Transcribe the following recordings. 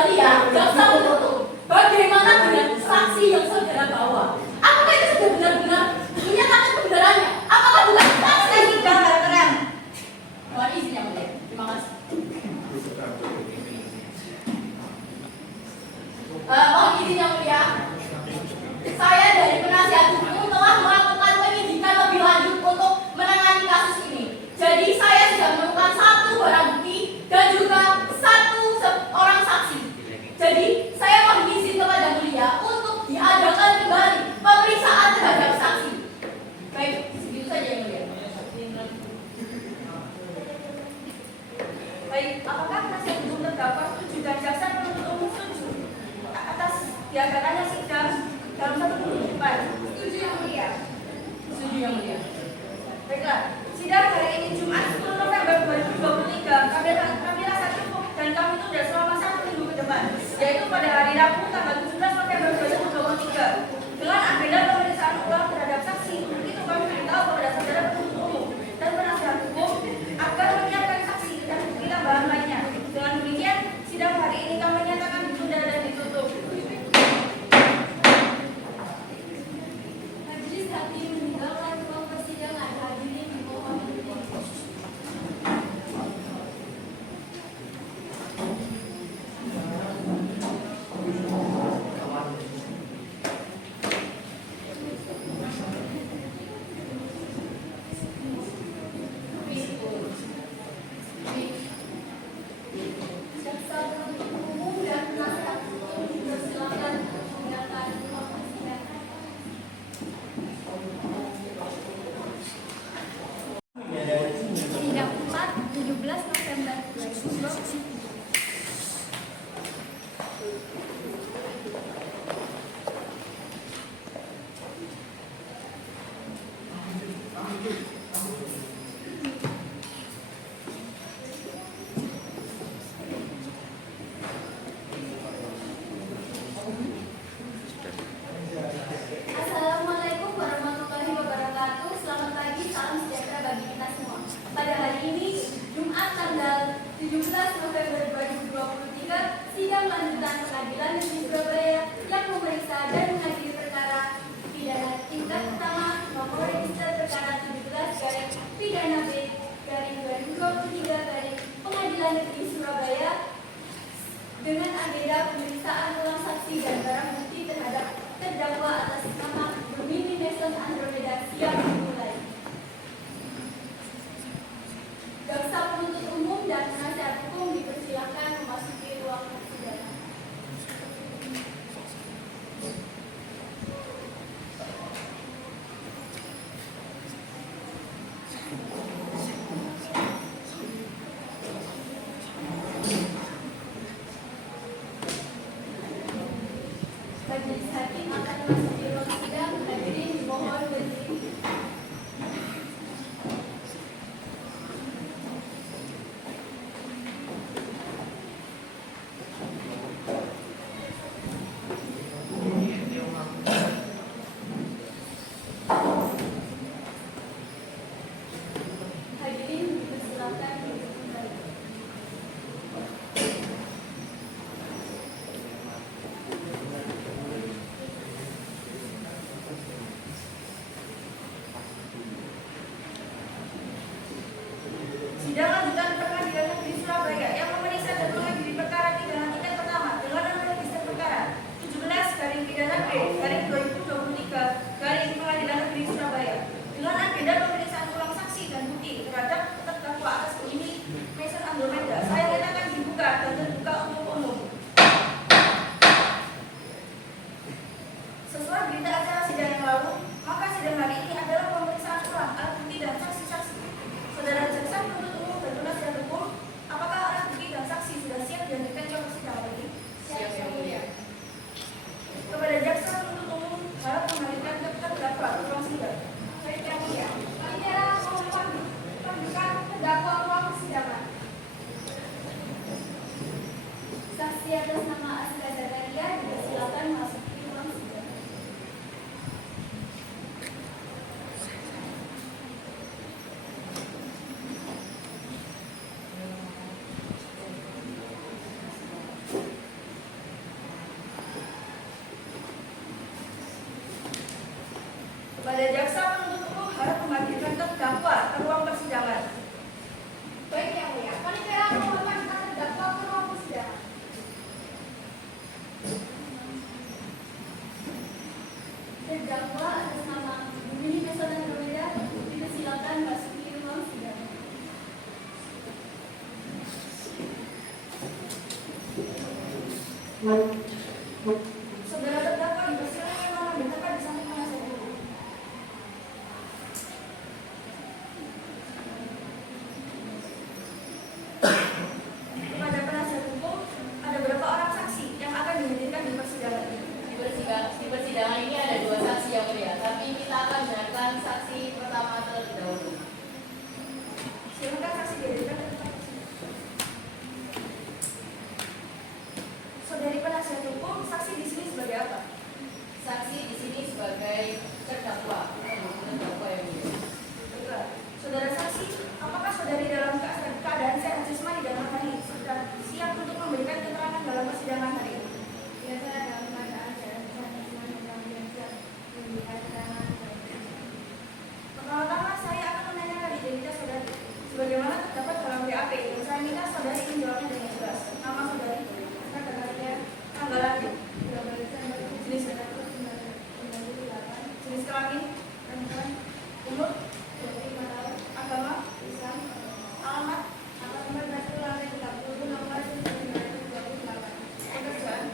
kembali ya, jaksa penuntut. Bagaimana dengan saksi yang saudara bawa? Apakah itu sudah benar-benar menyatakan kebenarannya? Apakah bukan saksi yang sudah terang? Mohon izin yang mulia. Terima kasih. Mohon izin yang mulia. Saya dari penasihat hukum telah melakukan penyidikan lebih lanjut untuk menangani kasus ini. Jadi saya sudah menemukan satu barang bukti dan juga satu orang saksi. Jadi saya mohon izin kepada mulia untuk diadakan kembali pemeriksaan terhadap saksi. Baik, segitu saja yang mulia. Baik, apakah penasihat hukum terdakwa setuju dan jaksa penuntut umum setuju atas diadakannya sidang dalam satu minggu depan? Setuju yang mulia. Setuju yang mulia. Baiklah, sidang hari ini Jumat 10 November 2023 kami rasa cukup dan kami tunda selama 1 minggu ke depan, yaitu pada hari Rabu tanggal 17 November 2023 dengan agenda pemeriksaan ulang terhadap saksi. Itu kami beritahu kepada saudara penuntut umum dan penasihat hukum agar menyiapkan saksi dan bukti tambahan lainnya. Dengan demikian, sidang hari ini kami nyatakan ditunda dan ditutup. Majelis hakim meninggalkan ruang persidangan. Hadirin dimohon berdiri. Jaksa penuntut umum dan penasihat hukum dipersilakan untuk meninggalkan ruang persidangan. Sidang 4, 17 November 2023. Assalamualaikum warahmatullahi wabarakatuh. Selamat pagi, salam sejahtera bagi kita semua. Pada hari ini, Jumat tanggal 17 November 2023, sidang lanjutan Pengadilan Negeri Surabaya yang memeriksa dan mengadili perkara pidana tingkat pertama nomor register perkara 17 pidana B garing 2023 garing Pengadilan Negeri Surabaya dengan agenda pemeriksaan ulang saksi dan barang bukti terhadap terdakwa atas nama Bumi Nelson Andromeda siap dimulai. Jaksa penuntut umum dan penasihat hukum dipersilakan memasuki ruang persidangan. Majelis hakim akan memasuki ruang sidang. Hadirin dimohon berdiri. Hadirin dipersilakan duduk kembali. Sidang lanjutan Pengadilan Negeri Surabaya yang memeriksa dan mengadili perkara pidana tingkat pertama dengan nomor register perkara 17 garing pidana B garing 2023 garing Pengadilan Negeri Surabaya dengan agenda pemeriksaan ulang saksi dan bukti terhadap terdakwa atas Bumi Nelson Andromeda. Saya nyatakan dibuka dan terbuka untuk umum. Sesuai berita acara sidang yang lalu, maka sidang hari ini adalah pemeriksaan ulang alat bukti dan saksi-saksi. Saudara jaksa penuntut umum dan penasihat hukum, apakah alat bukti dan saksi sudah siap diajukan ke persidangan hari ini? Siap yang mulia. Kepada jaksa penuntut umum harap menghadirkan terdakwa ke ruang sidang. Baik yang mulia, Panitera mohon panggilkan terdakwa ruang persidangan. Saksi atas nama Asra Zakaria dipersilakan memasuki ruang sidang. terdakwa atas nama Bumini Pesona Andromeda dipersilakan masuki ruang sidang. Saudara terdakwa dipersilakan mengambil tempat di samping penasihat hukum. Kepada penasihat hukum, ada berapa orang saksi yang akan dihadirkan di persidangan ini? Di persidangan ini ada 2 saksi yang mulia, tapi kita akan dengarkan saksi pertama terlebih dahulu. Silakan saksi dihadirkan ke tempat persidangan. Saudari penasihat hukum, saksi di sini sebagai apa? Saksi di sini sebagai terdakwa, terdakwa yang mulia. Baiklah. Saudara saksi, apakah saudari dalam keadaan sehat jasmani dan rohani sudah siap untuk memberikan keterangan dalam persidangan hari ini? Ya, saya dalam keadaan sehat jasmani dan siap memberikan keterangan. Pertama-tama saya akan menanyakan identitas saudari. Sebagaimana terdapat dalam BAP, yang saya minta saudari menjawabnya dengan jelas. Nama saudari, tanggal lahir, jenis jenis kelamin, umur, agama, alamat, pekerjaan,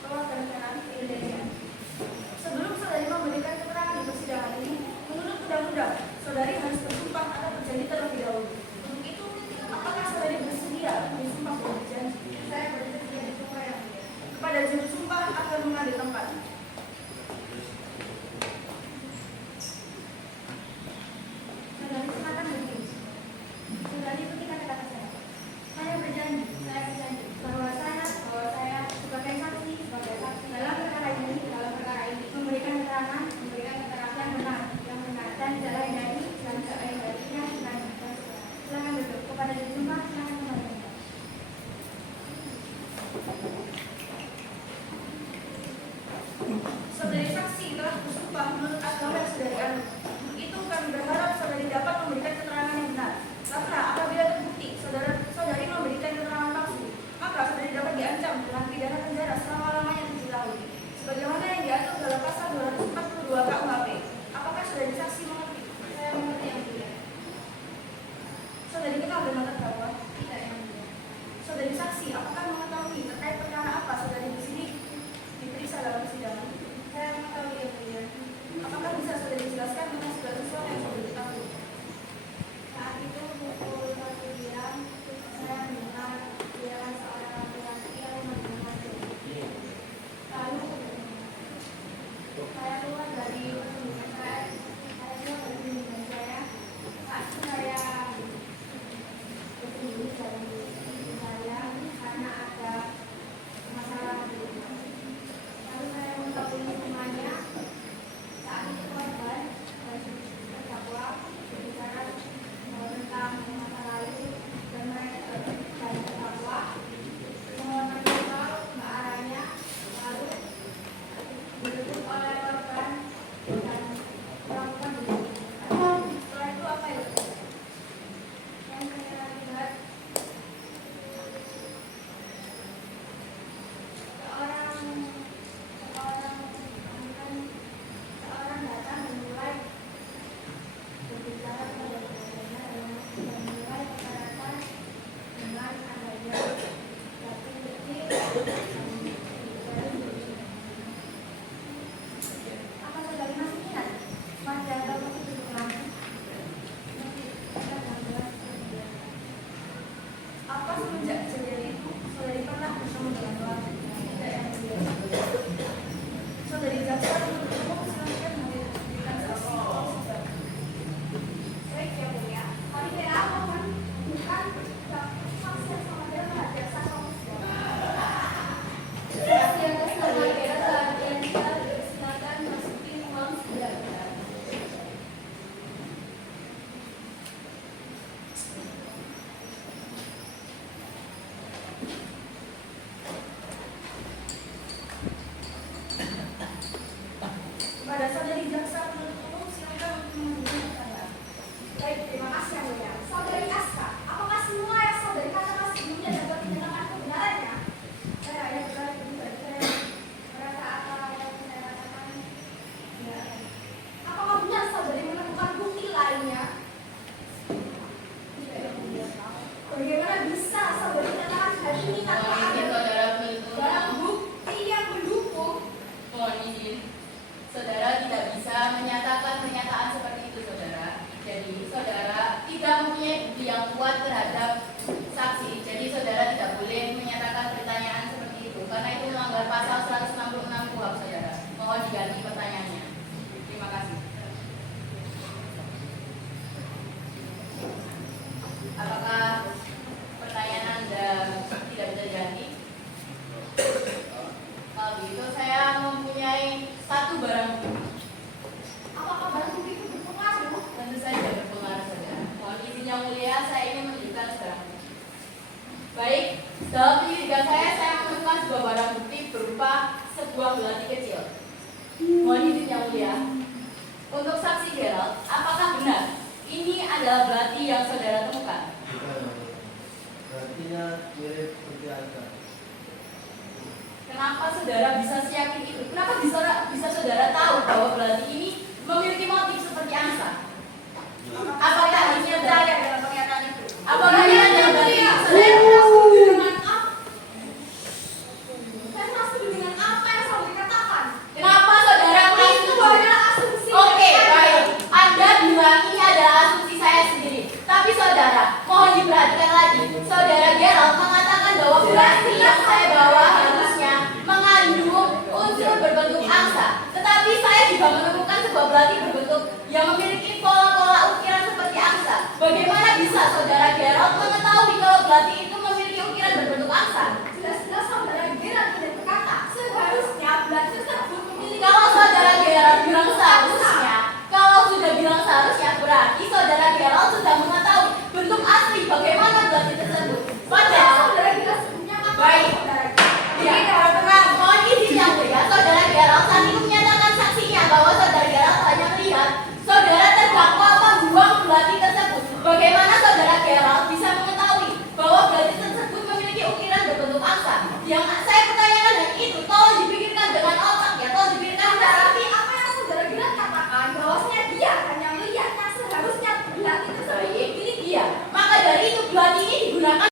kewarganegaraan Indonesia. Sebelum saudari memberikan keterangan di persidangan ini, menurut undang-undang, saudari harus bersumpah atau berjanji terlebih dahulu. Untuk itu, apakah saudari bersedia bersumpah dan berjanji? Saya bersedia disumpah yang mulia. Kepada juru sumpah akan mengambil tempat. Saudari silakan berdiri. Saudari ikuti kata-kata saya. Saya berjanji bahwa saya sebagai saksi dalam perkara ini memberikan keterangan yang benar dan tidak lain dari dan tidak lain darinya selain dan silakan duduk. Kepada juru sumpah silakan kembali. Saudari saksi telah bersumpah menurut agama yang saudari anut. Untuk itu kami berharap saudari dapat memberikan keterangan yang benar. Karena apabila terbukti saudari memberikan keterangan palsu, maka saudari dapat diancam dengan pidana penjara selama-lamanya 7 tahun. Sebagaimana yang diatur dalam pasal 242 KUHP. Apakah saudari saksi mengerti? Saya mengerti yang mulia. Saudari kenal dengan terdakwa? Tidak yang mulia. Saudari saksi, apakah mengetahui terkait perkara apa saudari di sini diperiksa dalam persidangan? Saya mengetahui yang mulia. Apakah bisa saudari jelaskan tentang segala sesuatu yang saudari tahu? Saat itu pukul 1 siang, saya mendengar teriakan seorang laki-laki yang menggunakan besi. Lalu saya keluar dari persembunyian saya. Saat itu saya bersembunyi dari ibu saya karena ada masalah di rumah. Lalu saya mengetahui semuanya. Saat itu korban terdakwa berbicara tentang masa lalu dan mereka dan terdakwa mengeluarkan pisau ke arahnya, lalu ditutup oleh korban dan melakukan bunuh. Setelah itu apa yang terjadi? Yang saya lihat seorang datang dan mulai berbicara pada korbannya dan mulai kekerasan dengan adanya batu kecil dan apa saudari masih ingat pada tahun itu lagi Apa semenjak kejadian itu saudari pernah bertemu dengan pelaku? tidak yang mulia. Saudari jaksa menuntut umum silakan memberikan saksi. Baik yang mulia, kami tidak mohon bukan saksi yang sama dengan jaksa komisi. Dalam penyelidikan saya menemukan sebuah barang bukti berupa sebuah belati kecil. Mohon izin yang mulia. Untuk saksi Gerald, apakah benar ini adalah belati yang saudara temukan? Berartinya mirip seperti angsa. Kenapa saudara bisa siapin itu? Kenapa bisa saudara tahu bahwa belati ini memiliki motif seperti angsa? Apakah Kami ini percaya dalam pernyataan itu. Apakah ini adalah belati yang saudara? Saya setuju dengan apa yang selalu dikatakan. Kenapa saudara Itu setuju? adalah asumsi. Oke, baik. Anda bilang ini adalah asumsi saya sendiri. Tapi saudara, mohon diperhatikan lagi. Saudara Gerald mengatakan bahwa belati yang saya bawa harusnya mengandung unsur berbentuk angsa. Tetapi saya juga menemukan sebuah belati berbentuk yang memiliki pola-pola ukiran seperti angsa. Bagaimana bisa saudara Gerald mengetahui kalau belati itu memiliki ukiran berbentuk angsa? Jelas-jelas saudara Gerald tidak berkata. Seharusnya belati tersebut memiliki. Kalau saudara Gerald bilang seharusnya, kalau sudah bilang seharusnya, berarti saudara Gerald sudah mengetahui bentuk asli bagaimana belati tersebut. Padahal, Saudara Gerald sebelumnya mengatakan baik. saudara Ya, mohon izin yang mulia, saudara Gerald saat itu menyatakan saksinya bahwa saudara Gerald hanya melihat saudara terdakwa membuang belati tersebut. Bagaimana saudara Gerald bisa mengetahui bahwa belati tersebut memiliki ukiran berbentuk angsa? Yang